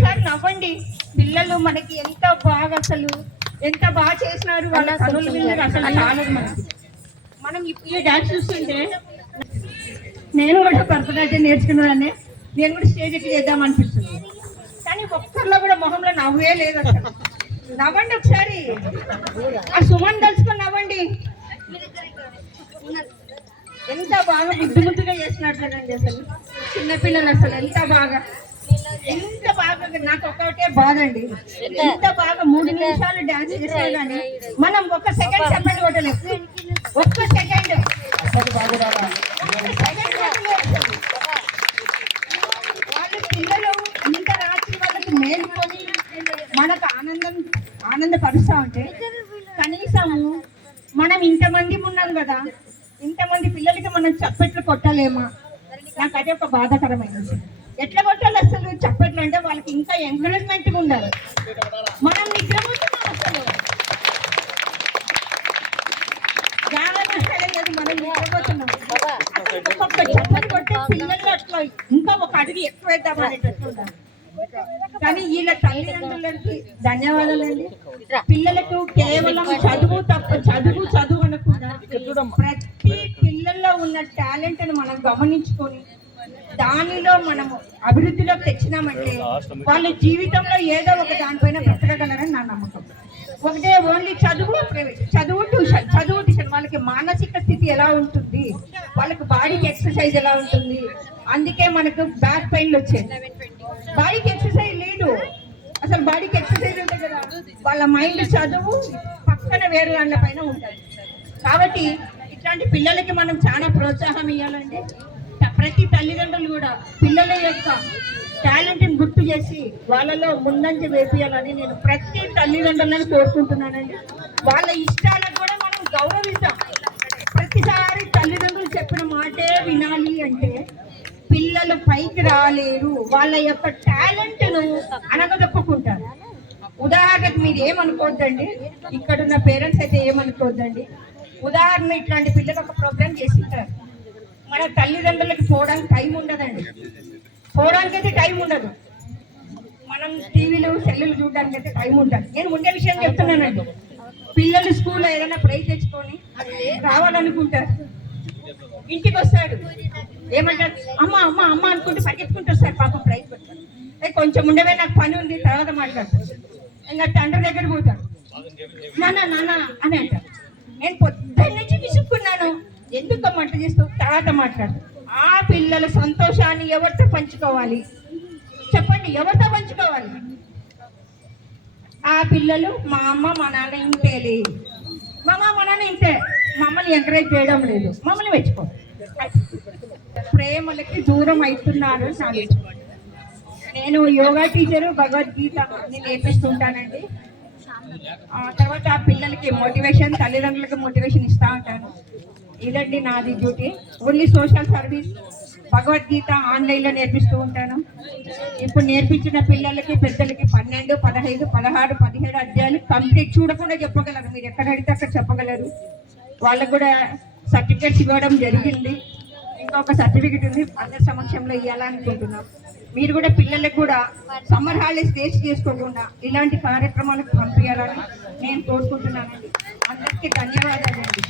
Sir నవ్వండి. పిల్లలు మనకి ఎంత బాగా అసలు ఎంత బాగా చేసినారు. వాళ్ళ కనుల మీద అసలు చాలా మనం ఈ డాన్స్ చూస్తుంటే నేను కూడా భరతనాట్యం నేర్చుకున్నానే, నేను కూడా స్టేజ్ ఎక్కి చేద్దాం అనిపిస్తుంది. కానీ ఒక్కరిలో కూడా మొహంలో నవ్వే లేదు. అసలు నవ్వండి ఒకసారి. ఆ సుమన్ తలుచుకొని నవ్వండి. ఎంత బాగా ముద్దు ముద్దుగా చేసినట్లేనండి. అసలు చిన్నపిల్లలు అసలు ఎంత బాగా నాకు ఒకటే బాధ అండి. ఎంత బాగా 3 నిమిషాలు డాన్స్ చేసినా కానీ మనం ఒక్క సెకండ్ చెప్పండి కొట్టలేదు. ఒక్క సెకండ్ వాళ్ళు పిల్లలు ఇంత రాత్రి వాళ్ళకి మేలుకొని మనకు ఆనందపరుస్తా ఉంటే కనీసము మనం ఇంతమంది ఉన్నాం కదా, ఇంతమంది పిల్లలకి మనం చప్పట్లు కొట్టలేమా? నాకు అదే ఒక బాధాకరమైనది. ఎట్లా కొట్టాలి అసలు చప్పట్లు అంటే వాళ్ళకి ఇంకా ఎంకరేజ్మెంట్ ఉండాలి. మనం నిద్రపోతున్నాం అసలు మనం నిద్రపోతున్నాం. అసలు ఒక్కొక్క చప్పట్లు కొట్టే పిల్లలు అట్లా ఇంకా ఒక అడుగు ఎక్కువ వేద్దాం అనేటట్టు ఉండాలి. కానీ వీళ్ళ తల్లిదండ్రులకి ధన్యవాదాలండి. పిల్లలకు కేవలం చదువు తప్ప చదువు అనకుండా ప్రతి పిల్లల్లో ఉన్న టాలెంట్ ని మనం గమనించుకొని దానిలో మనము అభివృద్ధిలోకి తెచ్చినామంటే వాళ్ళ జీవితంలో ఏదో ఒక దానిపైన బ్రతకగలరని నా నమ్మకం. ఒకటే ఓన్లీ చదువు ట్యూషన్ వాళ్ళకి మానసిక స్థితి ఎలా ఉంటుంది, వాళ్ళకి బాడీకి ఎక్సర్సైజ్ ఎలా ఉంటుంది. అందుకే మనకు బ్యాక్ పెయిన్లు వచ్చేది. బాడీకి ఎక్సర్సైజ్ లేదు, అసలు బాడీకి ఎక్సర్సైజ్ ఉంటుంది కదా. వాళ్ళ మైండ్ చదువు పక్కన వేరు అన్న పైన ఉంటుంది. కాబట్టి ఇట్లాంటి పిల్లలకి మనం చాలా ప్రోత్సాహం ఇవ్వాలండి. ప్రతి తల్లిదండ్రులు కూడా పిల్లల యొక్క టాలెంట్ని గుర్తు చేసి వాళ్ళలో ముందంజ వేపియాలని నేను ప్రతి తల్లిదండ్రులను కోరుకుంటున్నానండి. వాళ్ళ ఇష్టాలకు కూడా మనం గౌరవిద్దాం. ప్రతిసారి తల్లిదండ్రులు చెప్పిన మాటే వినాలి అంటే పిల్లలు పైకి రాలేరు. వాళ్ళ యొక్క టాలెంట్ను అనగదొక్కుంటారు. ఉదాహరణకు మీరు ఏమనుకోవద్దండి, ఇక్కడున్న పేరెంట్స్ అయితే ఏమనుకోవద్దండి. ఉదాహరణ ఇట్లాంటి పిల్లలు ఒక ప్రోగ్రామ్ చేసింటారు. మన తల్లిదండ్రులకి పోవడానికి టైం ఉండదండి. పోవడానికి అయితే టైం ఉండదు. మనం టీవీలు సెల్లులు చూడడానికి అయితే టైం ఉంటుంది. నేను ఉండే విషయం చెప్తున్నానండి. పిల్లలు స్కూల్లో ఏదైనా ప్రైజ్ తెచ్చుకొని రావాలనుకుంటారు. ఇంటికి వస్తాడు, ఏమంటారు అమ్మ అమ్మ అమ్మ అనుకుంటూ పరిగెత్తుకుంటూ వస్తారు. పాపం ప్రైజ్ పెడతారు. కొంచెం ఉండవే, నాకు పని ఉంది, తర్వాత మాట్లాడతారు. ఇంకా తండ్రి దగ్గర పోతాడు, నాన్న నాన్న అని అంటారు. నేను పొద్దున్న నుంచి విసుక్కున్నాను, ఎందుకు మంట చేస్తూ తర్వాత మాట్లాడు. ఆ పిల్లల సంతోషాన్ని ఎవరితో పంచుకోవాలి చెప్పండి? ఎవరితో పంచుకోవాలి? ఆ పిల్లలు మా అమ్మ మా నాన్న ఇంటేలే, మా అమ్మ మా నాన్న ఇంతే, మమ్మల్ని ఎంకరేజ్ చేయడం లేదు, మమ్మల్ని మెచ్చుకో. ప్రేమలకి దూరం అవుతున్నారు. నేను యోగా టీచరు, భగవద్గీత అన్ని నేర్పిస్తుంటానండి. తర్వాత ఆ పిల్లలకి మోటివేషన్, తల్లిదండ్రులకి మోటివేషన్ ఇస్తూ ఉంటాను. ఇదండి నాది duty. Only social service, Bhagavad Gita ఆన్లైన్లో నేర్పిస్తూ ఉంటాను. ఇప్పుడు నేర్పించిన పిల్లలకి పెద్దలకి 12, 15, 16, 17 అధ్యాయాలు కంప్లీట్ చూడకుండా చెప్పగలరు. మీరు ఎక్కడ అడిగితే అక్కడ చెప్పగలరు. వాళ్ళకు కూడా సర్టిఫికేట్స్ ఇవ్వడం జరిగింది. ఇంకొక సర్టిఫికేట్ ఉంది, అందరి సమక్షంలో ఇవ్వాలనుకుంటున్నాం. మీరు కూడా పిల్లలకు కూడా సమ్మర్ హాలిడేస్ వేస్ట్ చేసుకోకుండా ఇలాంటి కార్యక్రమాలకు పంపించాలని నేను కోరుకుంటున్నానండి. అందరికీ ధన్యవాదాలండి.